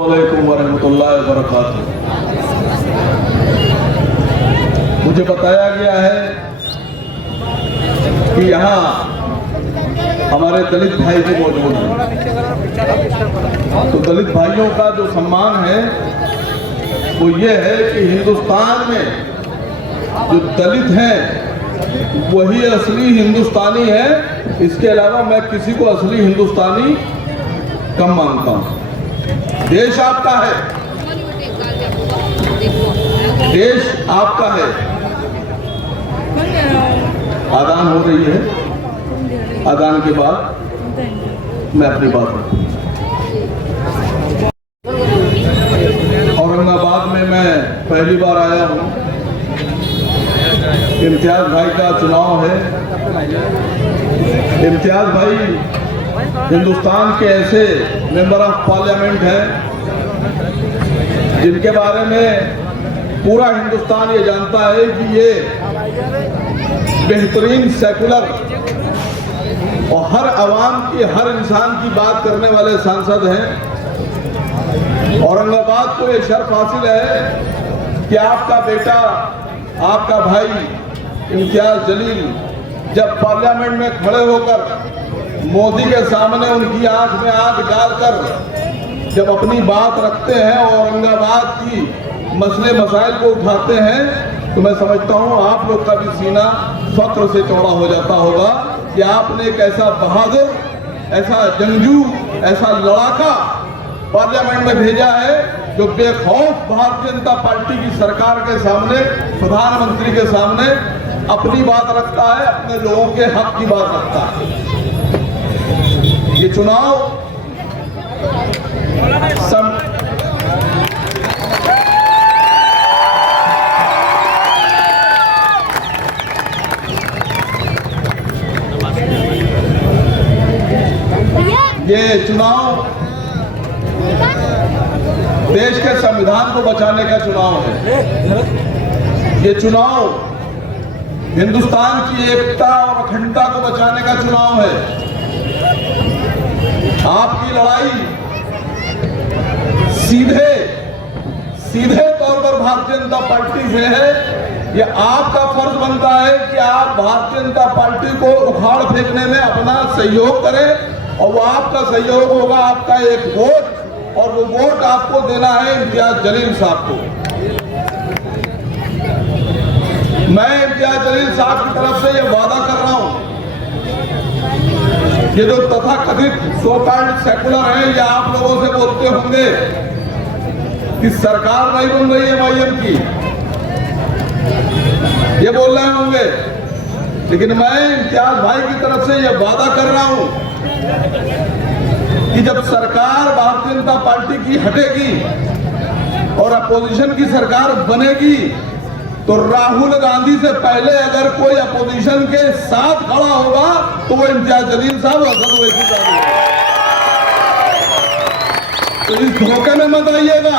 वालेकुम वरहमतुल्लाहि वबरकातुहू। मुझे बताया गया है कि यहाँ हमारे दलित भाई भी मौजूद हैं। तो दलित भाइयों का जो सम्मान है वो ये है कि हिंदुस्तान में जो दलित हैं वही असली हिंदुस्तानी है। इसके अलावा मैं किसी को असली हिंदुस्तानी कम मानता हूँ। देश आपका है, देश आपका है। आदान हो रही है, आदान के बाद मैं अपनी बात रखूँ। औरंगाबाद में मैं पहली बार आया हूँ। इम्तियाज भाई का चुनाव है। इम्तियाज भाई हिंदुस्तान के ऐसे मेंबर ऑफ पार्लियामेंट हैं जिनके बारे में पूरा हिंदुस्तान ये जानता है कि ये बेहतरीन सेकुलर और हर आवाम की, हर इंसान की बात करने वाले सांसद हैं। औरंगाबाद को ये शर्फ हासिल है कि आपका बेटा, आपका भाई इम्तियाज जलील जब पार्लियामेंट में खड़े होकर मोदी के सामने उनकी आंख में आंख डालकर जब अपनी बात रखते हैं, औरंगाबाद की मसले मसाइल को उठाते हैं, तो मैं समझता हूं आप लोग का भी सीना फख्र से चौड़ा हो जाता होगा कि आपने एक ऐसा बहादुर, ऐसा जंगजू, ऐसा लड़ाका पार्लियामेंट में भेजा है जो बेखौफ भारतीय जनता पार्टी की सरकार के सामने, प्रधानमंत्री के सामने अपनी बात रखता है, अपने लोगों के हक की बात रखता है। ये चुनाव देश के संविधान को बचाने का चुनाव है। ये चुनाव हिंदुस्तान की एकता और अखंडता को बचाने का चुनाव है। आपकी लड़ाई सीधे तौर पर भारतीय जनता पार्टी से है। ये आपका फर्ज बनता है कि आप भारतीय जनता पार्टी को उखाड़ फेंकने में अपना सहयोग करें, और वो आपका सहयोग होगा आपका एक वोट, और वो वोट आपको देना है इम्तियाज जलील साहब को। मैं इम्तियाज जलील साहब की तरफ से ये वादा कर रहा हूं, ये जो तथाकथित सो कॉल्ड सेकुलर है, या आप लोगों से बोलते होंगे कि सरकार नहीं बन रही है MIM की, ये बोल रहे होंगे, लेकिन मैं इम्तियाज भाई की तरफ से ये वादा कर रहा हूं कि जब सरकार भारतीय जनता पार्टी की हटेगी और अपोजिशन की सरकार बनेगी, तो राहुल गांधी से पहले अगर कोई अपोजिशन के साथ खड़ा होगा तो वो इम्तियाज जलील साहब, असद ओवैसी साहब। तो इस धोखे में मत आइएगा,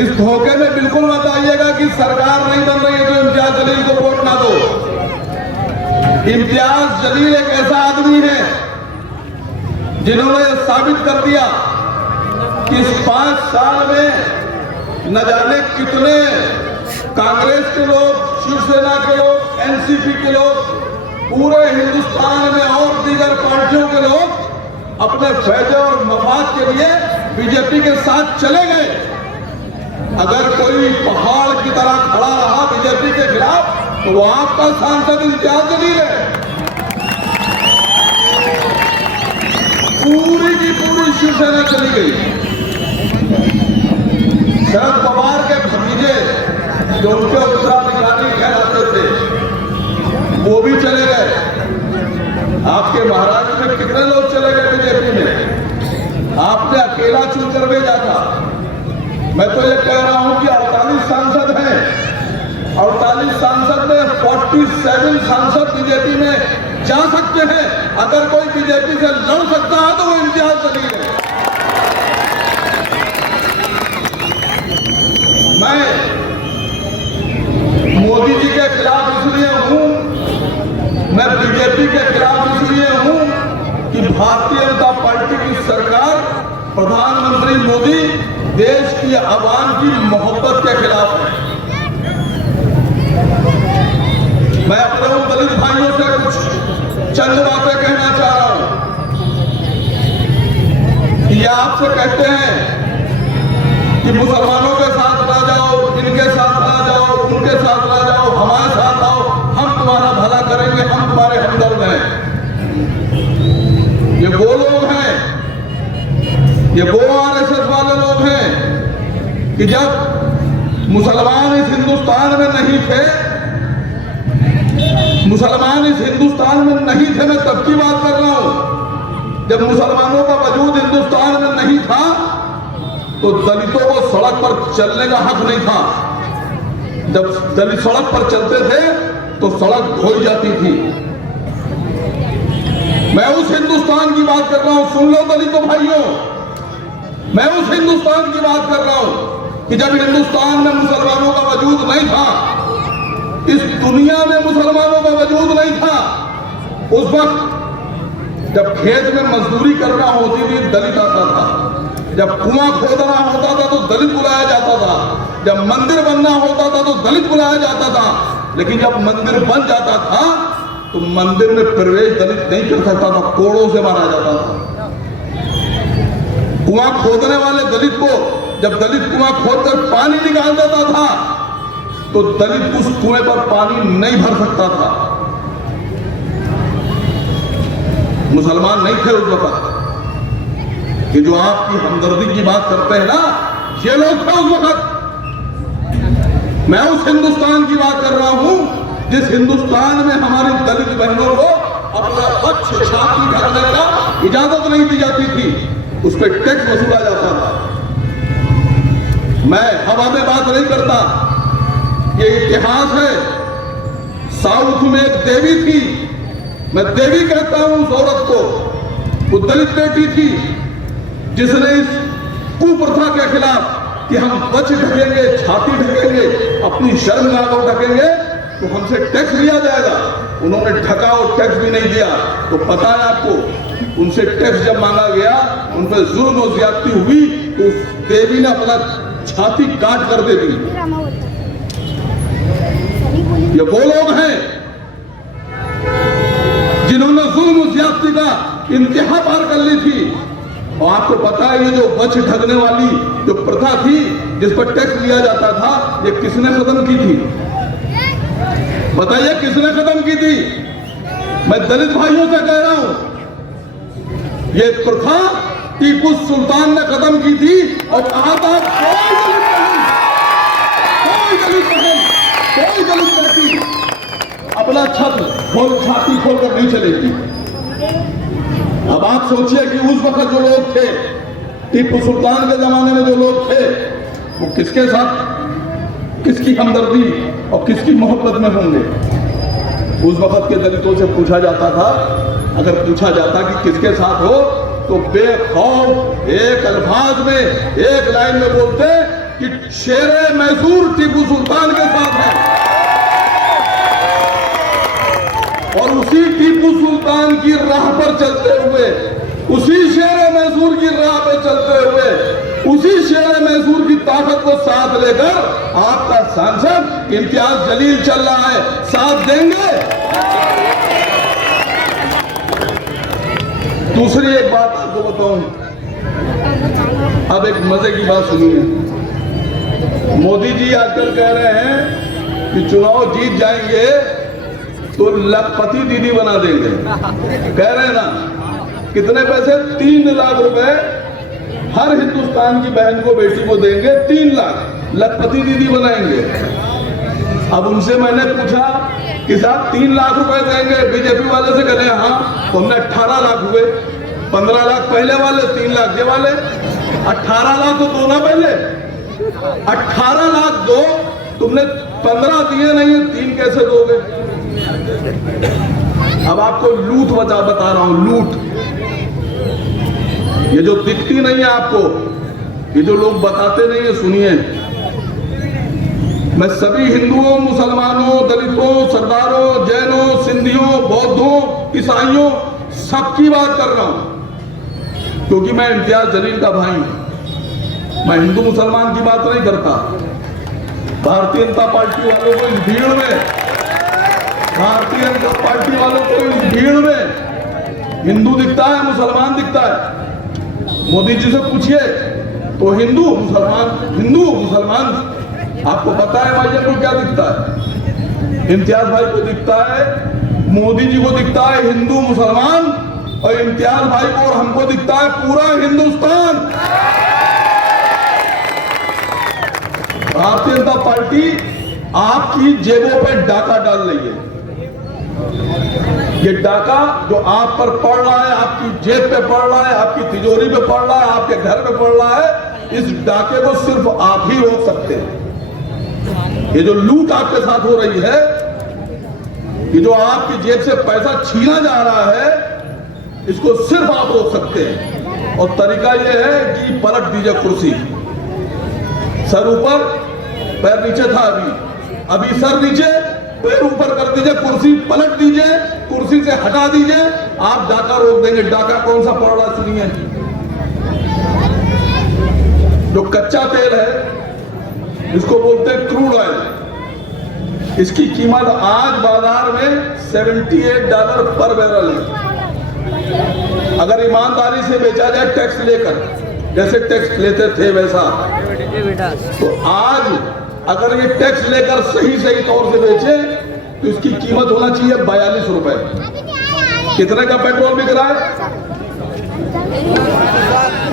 इस धोखे में बिल्कुल मत आइएगा कि सरकार नहीं बन रही है तो इम्तियाज जलील को वोट ना दो। इम्तियाज जलील एक ऐसा आदमी है जिन्होंने साबित कर दिया कि इस 5 साल में न जाने कितने कांग्रेस के लोग, शिवसेना के लोग, NCP के लोग, पूरे हिंदुस्तान में और दीगर पार्टियों के लोग अपने फायदे और मफाद के लिए बीजेपी के साथ चले गए। अगर कोई पहाड़ की तरह खड़ा रहा बीजेपी के खिलाफ, तो वो आपका सांसद इम्तियाज जलील है। पूरी की पूरी शिवसेना चली गई। शरद पवार के भतीजे जो उनके उत्तराधिकारी कहलाते थे वो भी चले गए। आपके महाराष्ट्र में कितने लोग चले गए बीजेपी में? आपने अकेला चुनकर भेजा था। मैं तो ये कह रहा हूं कि 48 सांसद हैं, 48 सांसद में 47 सांसद बीजेपी में जा सकते हैं। अगर कोई बीजेपी से लड़ सकता है तो वो इम्तियाज जलील है। मैं मोदी जी के खिलाफ इसलिए हूं, मैं बीजेपी के खिलाफ इसलिए हूं कि भारतीय जनता पार्टी की सरकार प्रधानमंत्री मोदी देश की आवाम की मोहब्बत के खिलाफ है। मैं अपने उन दलित भाइयों से कुछ चंद बातें कहना चाह रहा हूं कि ये आपसे कहते हैं कि मुसलमानों के साथ ना जाओ, इनके साथ ना जाओ, उनके साथ ना जाओ, हमारे साथ आओ, हम तुम्हारा भला करेंगे, हम तुम्हारे हमदर्द हैं। ये वो लोग हैं, ये वो आरएसएस वाले लोग हैं कि जब मुसलमान इस हिंदुस्तान में नहीं थे, मुसलमान इस हिंदुस्तान में नहीं थे, मैं तब की बात कर रहा हूं, जब मुसलमानों का वजूद हिंदुस्तान में नहीं था तो दलितों को सड़क पर चलने का हक नहीं था। जब दलित सड़क पर चलते थे तो सड़क धोई जाती थी। मैं उस हिंदुस्तान की बात कर रहा हूं, सुन लो दलितों भाइयों, मैं उस हिंदुस्तान की बात कर रहा हूं कि जब हिंदुस्तान में मुसलमानों का वजूद नहीं था, इस दुनिया में मुसलमानों का वजूद नहीं था। उस वक्त जब खेत में मजदूरी करना होती थी दलित आता था, जब कुआं खोदना होता था तो दलित बुलाया जाता था, जब मंदिर बनना होता था तो दलित बुलाया जाता था। लेकिन जब मंदिर बन जाता था तो मंदिर में प्रवेश दलित नहीं कर सकता था, कोड़ों से मारा जाता था। कुआं खोदने वाले दलित को जब दलित कुआं खोदकर पानी निकाल देता था तो दलित उस कुएं पर पानी नहीं भर सकता था। मुसलमान नहीं थे उस वक्त कि जो आपकी हमदर्दी की बात करते हैं ना, ये लोग थे उस वक्त। मैं उस हिंदुस्तान की बात कर रहा हूं जिस हिंदुस्तान में हमारी दलित बहनों को अपना वक्ष छाती ढकने का इजाजत नहीं दी जाती थी, उस पर टैक्स वसूला जाता था। मैं हवा में बात नहीं करता, ये इतिहास है। साउथ में एक देवी थी, मैं देवी कहता हूं उस औरत को, वो दलित बेटी थी जिसने इस कुप्रथा के खिलाफ कि हम वक्ष ढकेंगे, छाती ढकेंगे, अपनी शर्मगाह को ढकेंगे तो हमसे टैक्स लिया जाएगा, उन्होंने ढका और टैक्स भी नहीं दिया। तो पता है आपको, उनसे टैक्स जब मांगा गया, उन पर जुल्म और ज्यादती हुई तो उस देवी ने अपना छाती काट कर दे दी। ये वो लोग हैं जिन्होंने जुल्म और ज्यादती का इंतहा पार कर ली थी। और आपको पता है ये जो वक्ष ढकने वाली जो प्रथा थी जिस पर टैक्स लिया जाता था, ये किसने खत्म की थी? बताइए किसने खत्म की थी? मैं दलित भाइयों से कह रहा हूं, ये प्रथा टीपू सुल्तान ने खत्म की थी और कहा था कोई दलित बेटी अपना छत खोल छाती खोलकर नहीं चलेगी। अब आप सोचिए कि उस वक्त जो लोग थे, टीपू सुल्तान के जमाने में जो लोग थे, वो किसके साथ, किसकी हमदर्दी और किसकी मोहब्बत में होंगे। उस वक्त के दलितों से पूछा जाता था, अगर पूछा जाता कि किसके साथ हो, तो बेखौफ एक अल्फाज में, एक लाइन में बोलते कि शेरे मैसूर टीपू सुल्तान के साथ है। और उसी टीपू सुल्तान की राह पर चलते हुए, उसी शेरे मैसूर की राह पर चलते हुए, उसी शेरे मैसूर की ताकत को साथ लेकर आपका सांसद इम्तियाज जलील चल रहा है, साथ देंगे। दूसरी एक बात आपको बताऊं, अब एक मजे की बात सुनिए। मोदी जी आजकल कह रहे हैं कि चुनाव जीत जाएंगे तो लखपति दीदी बना देंगे। कह रहे हैं ना, कितने पैसे? 3 लाख रुपए हर हिंदुस्तान की बहन को, बेटी को देंगे। 3 लाख लखपति दीदी बनाएंगे। अब उनसे मैंने पूछा कि साहब 3 लाख रुपए देंगे, बीजेपी वाले से कह रहे हाँ, तो हमने 18 लाख हुए। 15 लाख पहले वाले, 3 लाख ये वाले, 18 लाख तो दो ना पहले, 18 लाख दो, तुमने 15 दिए नहीं, 3 कैसे दोगे? अब आपको लूट बता रहा हूं, लूट। ये जो दिखती नहीं है आपको, ये जो लोग बताते नहीं है, सुनिए। मैं सभी हिंदुओं, मुसलमानों, दलितों, सरदारों, जैनों, सिंधियों, बौद्धों, ईसाइयों, सबकी बात कर रहा हूं। क्योंकि मैं इम्तियाज जलील का भाई हूं। मैं हिंदू मुसलमान की बात नहीं करता। भारतीय जनता पार्टी वालों को इस भीड़ में, भारतीय जनता पार्टी वालों को इस भीड़ में हिंदू दिखता है, मुसलमान दिखता है। मोदी जी से पूछिए तो हिंदू मुसलमान, आपको पता है भाई को क्या दिखता है? इम्तियाज भाई को दिखता है, मोदी जी को दिखता है हिंदू मुसलमान, और इम्तियाज भाई को और हमको दिखता है पूरा हिंदुस्तान। भारतीय जनता पार्टी आपकी जेबों पे डाका डाल रही है। ये डाका जो आप पर पड़ रहा है, आपकी जेब पे पड़ रहा है, आपकी तिजोरी पे पड़ रहा है, आपके घर पे पड़ रहा है, इस डाके को सिर्फ आप ही रोक सकते हैं। ये जो लूट आपके साथ हो रही है, ये जो आपकी जेब से पैसा छीना जा रहा है, इसको सिर्फ आप रोक सकते हैं। और तरीका यह है कि पलट दीजिए कुर्सी, सर ऊपर पैर नीचे था, अभी सर नीचे पैर ऊपर कर दीजिए, कुर्सी पलट दीजिए, कुर्सी से हटा दीजिए, आप डाका रोक देंगे। डाका कौन सा पड़ रहा है सुनिए। जो कच्चा तेल है, इसको बोलते हैं क्रूड ऑयल, इसकी कीमत आज बाजार में $78 पर बैरल है। अगर ईमानदारी से बेचा जाए टैक्स लेकर, जैसे टैक्स लेते थे वैसा, तो आज अगर ये टैक्स लेकर सही तौर से बेचे तो इसकी कीमत होना चाहिए 42 रुपए। कितने का पेट्रोल बिक रहा है?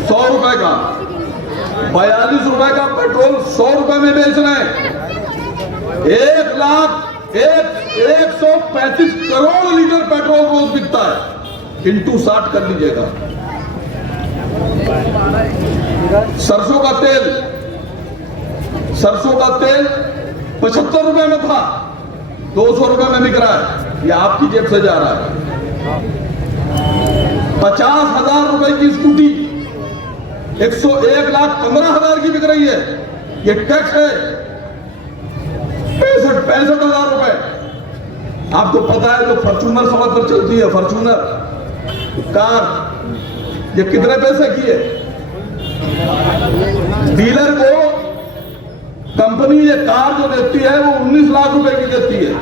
100 रुपए का। 42 रुपए का पेट्रोल 100 रुपए में बेच रहे हैं। 135 करोड़ लीटर पेट्रोल रोज बिकता है। इंटू 60 कर लीजिएगा। सरसों का तेल 75 रुपए में था, 200 रुपए में बिक रहा है। ये आपकी जेब से जा रहा है। 50,000 रुपए की स्कूटी 1,15,000 की बिक रही है। ये टैक्स है 65,000 रुपए। आपको पता है जो फॉर्च्यूनर सड़क पर चलती है, फॉर्च्यूनर कार, ये कितने पैसे की है? डीलर को कंपनी ये कार जो देती है वो 19 लाख रुपए की देती है,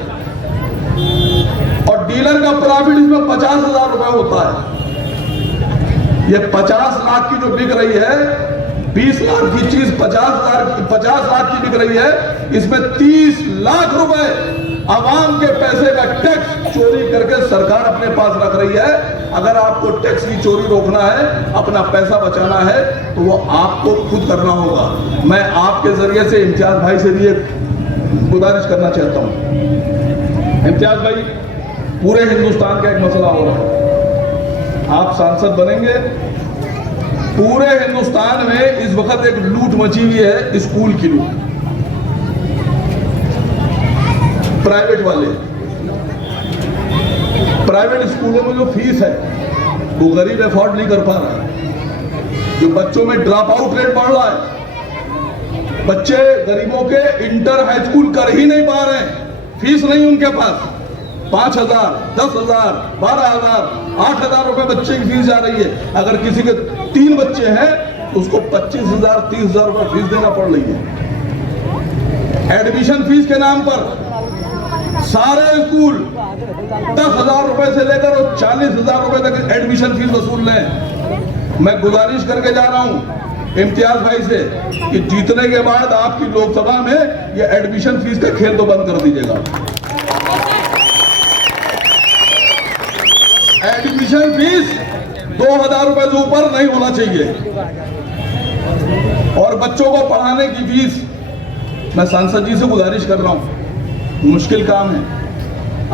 और डीलर का प्रॉफिट इसमें 50,000 रुपए होता है। ये 50 लाख की जो बिक रही है, 20 लाख की चीज 50 लाख की बिक रही है, इसमें 30 लाख रुपए आवाम के पैसे का टैक्स चोरी करके सरकार अपने पास रख रही है। अगर आपको टैक्स की चोरी रोकना है, अपना पैसा बचाना है, तो वो आपको खुद करना होगा। मैं आपके जरिए से इम्तियाज भाई से भी एक गुजारिश करना चाहता हूं। इम्तियाज भाई, पूरे हिंदुस्तान का एक मसला हो रहा है, आप सांसद बनेंगे। पूरे हिंदुस्तान में इस वक्त एक लूट मची हुई है, स्कूल की लूट। प्राइवेट वाले, प्राइवेट स्कूलों में जो फीस है वो गरीब अफोर्ड नहीं कर पा रहा है। जो बच्चों में ड्रॉप आउट रेट बढ़ रहा है, बच्चे गरीबों के इंटर हाई स्कूल कर ही नहीं पा रहे हैं, फीस नहीं उनके पास। 5,000, 10,000, 12,000, 8,000 रुपए बच्चे की फीस जा रही है। अगर किसी के 3 बच्चे हैं तो उसको 25,000, 30,000 रुपए फीस देना पड़ रही है। एडमिशन फीस के नाम पर सारे स्कूल 10,000 रुपए से लेकर 40,000 रुपए तक एडमिशन फीस वसूल लें। मैं गुजारिश करके जा रहा हूं इम्तियाज भाई से कि जीतने के बाद आपकी लोकसभा में ये एडमिशन फीस का खेल तो बंद कर दीजिएगा। एडमिशन फीस 2,000 रुपए से ऊपर नहीं होना चाहिए। और बच्चों को पढ़ाने की फीस, मैं सांसद जी से गुजारिश कर रहा हूं, मुश्किल काम है,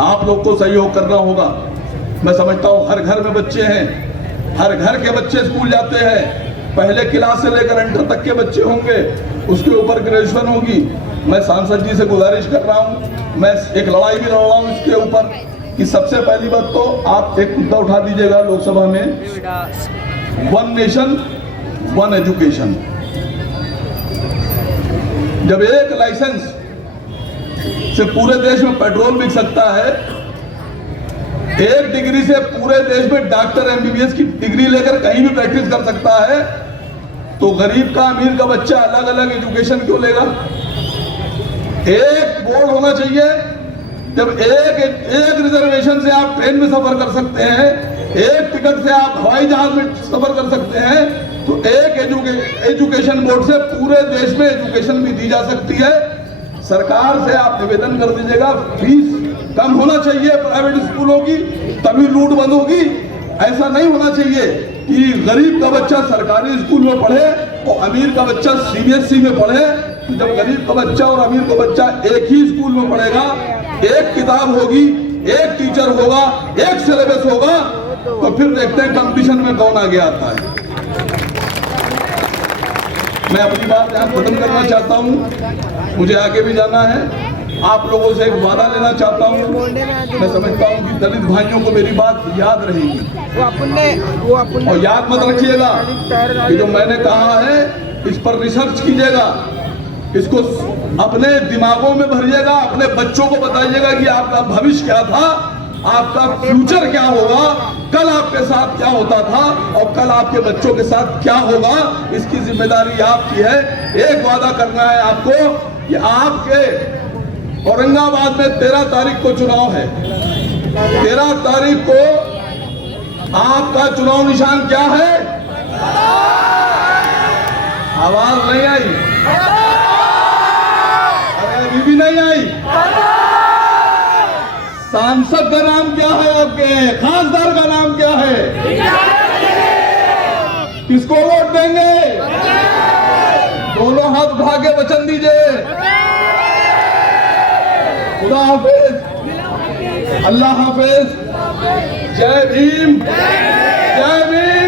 आप लोग को सहयोग करना होगा। मैं समझता हूं हर घर में बच्चे हैं, हर घर के बच्चे स्कूल जाते हैं। पहले क्लास से लेकर इंटर तक के बच्चे होंगे, उसके ऊपर ग्रेजुएशन होगी। मैं सांसद जी से गुजारिश कर रहा हूं, मैं एक लड़ाई भी लड़ रहा हूं इसके ऊपर कि सबसे पहली बात तो आप एक मुद्दा उठा दीजिएगा लोकसभा में, 1 नेशन 1 एजुकेशन। जब एक लाइसेंस से पूरे देश में पेट्रोल बिक सकता है, एक डिग्री से पूरे देश में डॉक्टर एमबीबीएस की डिग्री लेकर कहीं भी प्रैक्टिस कर सकता है, तो गरीब का अमीर का बच्चा अलग अलग एजुकेशन क्यों लेगा? एक बोर्ड होना चाहिए। जब एक रिजर्वेशन से आप ट्रेन में सफर कर सकते हैं, एक टिकट से आप हवाई जहाज में सफर कर सकते हैं, तो एक एजुकेशन बोर्ड से पूरे देश में एजुकेशन भी दी जा सकती है। सरकार से आप निवेदन कर दीजिएगा, फीस कम होना चाहिए प्राइवेट स्कूलों की, तभी लूट बंद होगी। ऐसा नहीं होना चाहिए कि गरीब का बच्चा सरकारी स्कूल में पढ़े और अमीर का बच्चा सीबीएसई में पढ़े। जब गरीब का बच्चा और अमीर का बच्चा एक ही स्कूल में पढ़ेगा, एक किताब होगी, एक टीचर होगा, एक सिलेबस होगा, तो फिर देखते हैं कंपटीशन में कौन आगे आता है। मैं अपनी बात यहाँ खत्म करना चाहता हूँ, मुझे आगे भी जाना है। आप लोगों से एक वादा लेना चाहता हूँ। मैं समझता हूँ कि दलित भाइयों को मेरी बात याद रहेगी, और याद मत रखिएगा कि जो मैंने कहा है इस पर रिसर्च कीजिएगा, इसको अपने दिमागों में भरिएगा, अपने बच्चों को बताइएगा कि आपका भविष्य क्या था, आपका फ्यूचर क्या होगा, कल आपके साथ क्या होता था और कल आपके बच्चों के साथ क्या होगा। इसकी जिम्मेदारी आपकी है। एक वादा करना है आपको कि आपके औरंगाबाद में 13 तारीख को चुनाव है। 13 तारीख को आपका चुनाव निशान क्या है? आवाज नहीं आई, अरे अभी भी नहीं आई। सांसद का नाम क्या है? आपके खासदार का नाम क्या है? किसको वोट देंगे? दोनों हाथ उठा के वचन दीजिए। खुदा हाफिज, अल्लाह हाफिज, जय भीम, जय भीम।